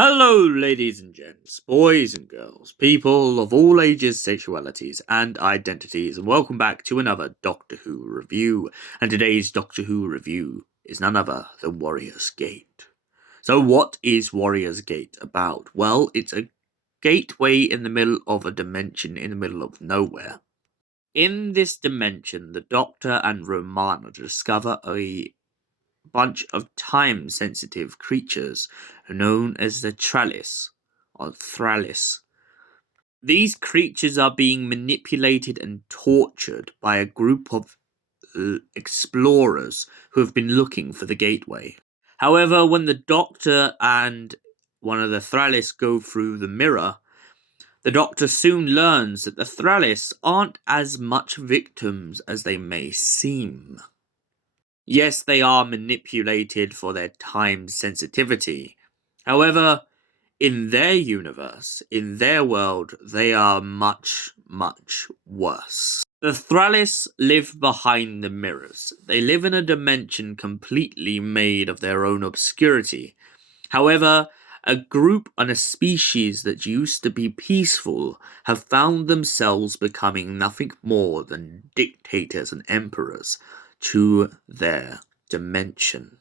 Hello, ladies and gents, boys and girls, people of all ages, sexualities, and identities, and welcome back to another Doctor Who review. And today's Doctor Who review is none other than Warrior's Gate. So, what is Warrior's Gate about? Well, it's a gateway in the middle of a dimension in the middle of nowhere. In this dimension, the Doctor and Romana discover a bunch of time-sensitive creatures known as the Trallis, or Thrallis. These creatures are being manipulated and tortured by a group of explorers who have been looking for the gateway. However, when the Doctor and one of the Thrallis go through the mirror, the Doctor soon learns that the Thrallis aren't as much victims as they may seem. Yes, they are manipulated for their time sensitivity. However, in their universe, in their world, they are much, much worse. The Thrallis live behind the mirrors. They live in a dimension completely made of their own obscurity. However, a group and a species that used to be peaceful have found themselves becoming nothing more than dictators and emperors to their dimension.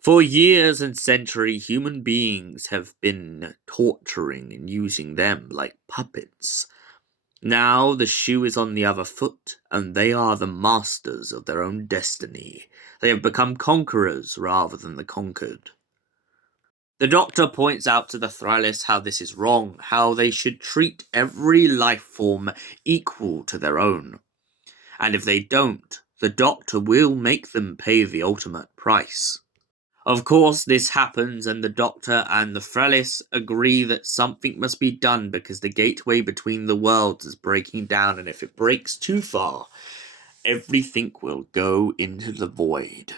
For years and centuries, human beings have been torturing and using them like puppets. Now the shoe is on the other foot, and they are the masters of their own destiny. They have become conquerors rather than the conquered. The Doctor points out to the Thrallis how this is wrong, how they should treat every life form equal to their own. And if they don't, the Doctor will make them pay the ultimate price. Of course, this happens, and the Doctor and the Thrallis agree that something must be done because the gateway between the worlds is breaking down, and if it breaks too far, everything will go into the void.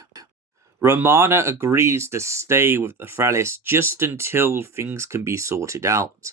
Romana agrees to stay with the Thrallis just until things can be sorted out.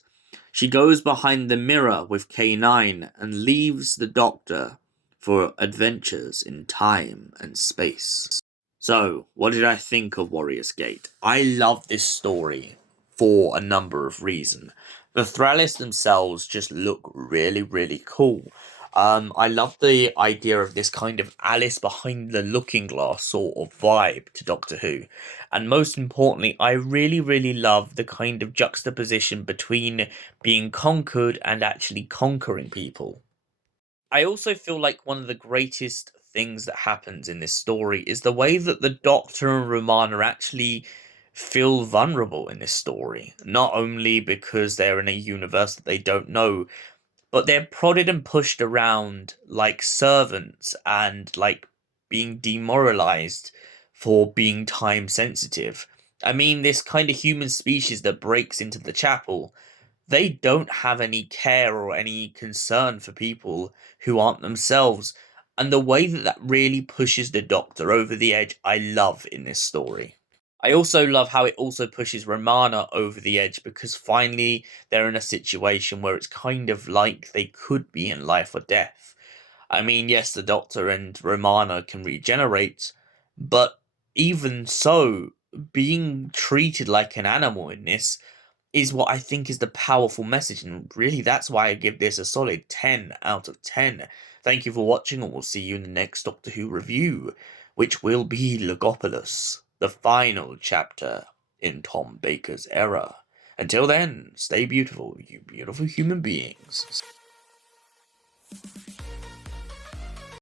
She goes behind the mirror with K9 and leaves the Doctor for adventures in time and space. So, what did I think of Warrior's Gate? I love this story for a number of reasons. The Thrallis themselves just look really, really cool. I love the idea of this kind of Alice behind the looking glass sort of vibe to Doctor Who. And most importantly, I really, really love the kind of juxtaposition between being conquered and actually conquering people. I also feel like one of the greatest things that happens in this story is the way that the Doctor and Romana actually feel vulnerable in this story. Not only because they're in a universe that they don't know, but they're prodded and pushed around like servants and like being demoralized for being time sensitive. I mean, this kind of human species that breaks into the chapel, they don't have any care or any concern for people who aren't themselves. And the way that that really pushes the Doctor over the edge, I love in this story. I also love how it also pushes Romana over the edge because finally they're in a situation where it's kind of like they could be in life or death. I mean, yes, the Doctor and Romana can regenerate, but even so, being treated like an animal in this is what I think is the powerful message, and really that's why I give this a solid 10 out of 10. Thank you for watching, and we'll see you in the next Doctor Who review, which will be Logopolis, the final chapter in Tom Baker's era. Until then, stay beautiful, you beautiful human beings.